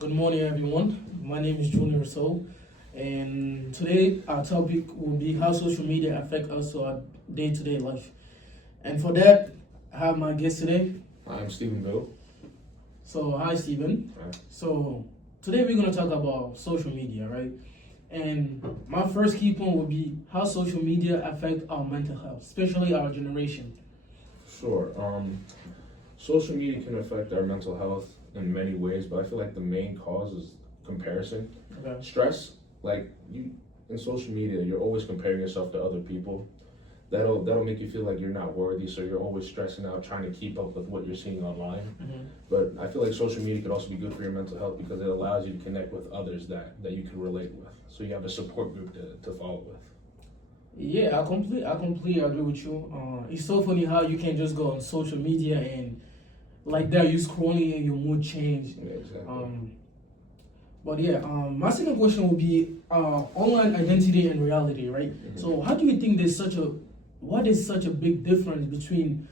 Good morning, everyone. My name is Junior Soul, and today our topic will be how social media affect us to our day-to-day life. And for that, I have my guest today. I'm Stephen Bill. So, hi, Stephen. Hi. So, today we're gonna talk about social media, right? And my first key point would be how social media affect our mental health, especially our generation. Sure. Social media can affect our mental health in many ways, but I feel like the main cause is comparison. Okay. Stress, like you in social media, you're always comparing yourself to other people. That'll make you feel like you're not worthy, so you're always stressing out, trying to keep up with what you're seeing online. Mm-hmm. But I feel like social media could also be good for your mental health because it allows you to connect with others that you can relate with. So you have a support group to follow with. Yeah, I completely agree with you. It's so funny how you can just go on social media and like that you scrolling and your mood change. Yeah, exactly. My second question would be online identity and reality, right? Mm-hmm. So how do you think what is such a big difference between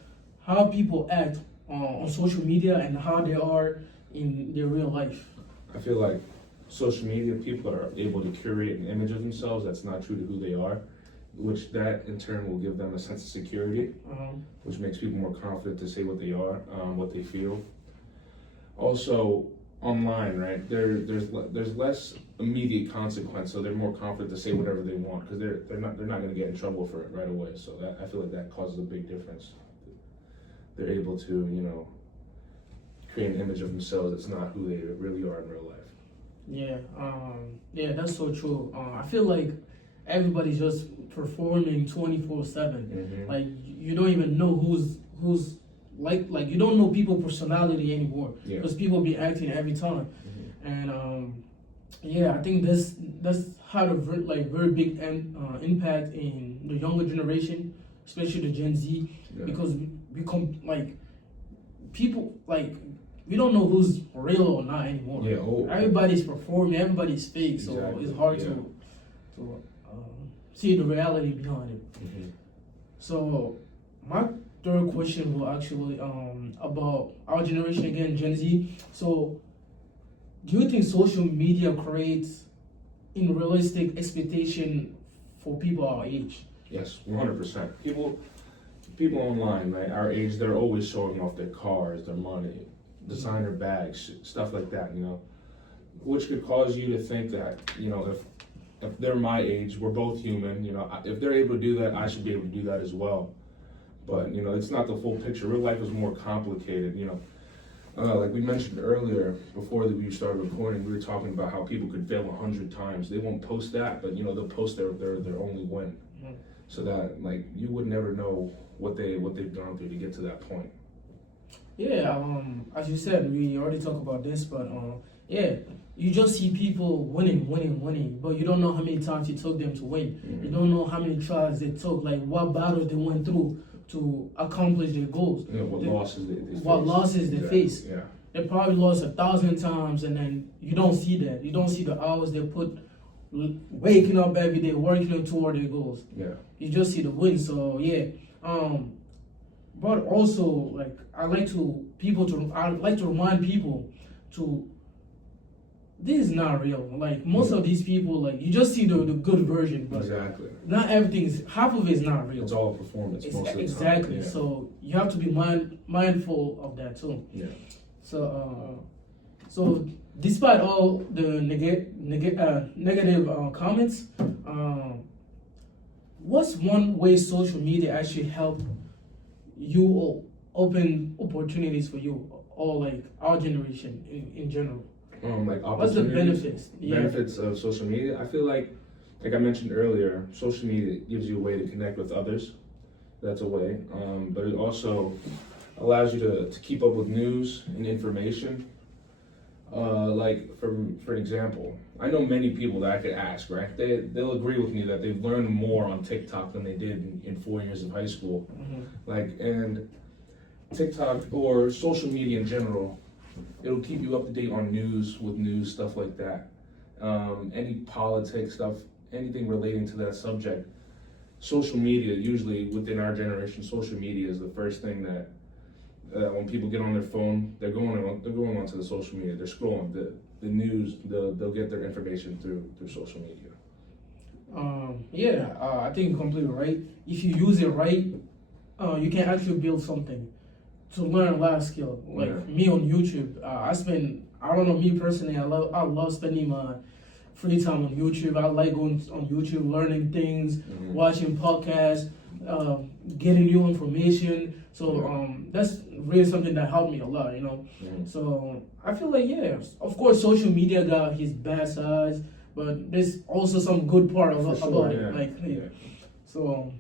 how people act on social media and how they are in their real life? I feel like social media people are able to curate an image of themselves that's not true to who they are, which that in turn will give them a sense of security, which makes people more confident to say what they are, what they feel. Also, online, right? There's less immediate consequence, so they're more confident to say whatever they want because they're not going to get in trouble for it right away. So that I feel like that causes a big difference. They're able to create an image of themselves that's not who they really are in real life. Yeah, that's so true. I feel like everybody's just performing 24/7. Mm-hmm. Like you don't even know who's like you don't know people's personality anymore because people be acting every time. Mm-hmm. And I think that's had a very big impact in the younger generation, especially the Gen Z, because we come like people like we don't know who's real or not anymore. Everybody's performing, everybody's fake, so it's hard to see the reality behind it. Mm-hmm. So my third question will actually about our generation again, Gen Z. So do you think social media creates unrealistic expectation for people our age? Yes, 100%. People online, right, our age, they're always showing off their cars, their money, designer bags, stuff like that, which could cause you to think that, if they're my age, we're both human, if they're able to do that, I should be able to do that as well. But, it's not the full picture. Real life is more complicated, like we mentioned earlier, before we started recording, we were talking about how people could fail 100 times. They won't post that, but, they'll post their only win. Mm-hmm. So that, like, you would never know what they've gone through to get to that point. Yeah, as you said, we already talked about this, but you just see people winning, but you don't know how many times it took them to win. Mm-hmm. You don't know how many tries they took, like what battles they went through to accomplish their goals. What losses they face. Yeah. They probably lost 1,000 times, and then you don't see that. You don't see the hours they put waking up every day, working toward their goals. Yeah. You just see the win. So but also like I like to remind people to this is not real. Like most of these people, like you just see the good version, but not everything half of it is not real. It's all performance most of the time. Exactly. Yeah. So you have to be mindful of that too. Yeah. So despite all the negative comments, what's one way social media actually help you open opportunities for you or like our generation in general? Like what's the benefits of social media? I feel like I mentioned earlier, social media gives you a way to connect with others. That's a way, but it also allows you to keep up with news and information. Like for an example, I know many people that I could ask, right? They'll agree with me that they've learned more on TikTok than they did in 4 years of high school. Mm-hmm. And TikTok or social media in general, it'll keep you up to date on news, stuff like that. Any politics stuff, anything relating to that subject. Social media, usually within our generation, social media is the first thing that when people get on their phone, they're going onto the social media. They're scrolling. the news, they'll get their information through social media. I think you're completely right. If you use it right, you can actually build something to learn a lot of skill. Like me on YouTube, I don't know, me personally, I love spending my free time on YouTube. I like going on YouTube, learning things, watching podcasts, getting new information. So that's really something that helped me a lot, you know. So I feel like, of course, social media got his bad sides, but there's also some good part about it. So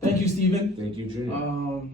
thank you, Steven. Thank you, Junior.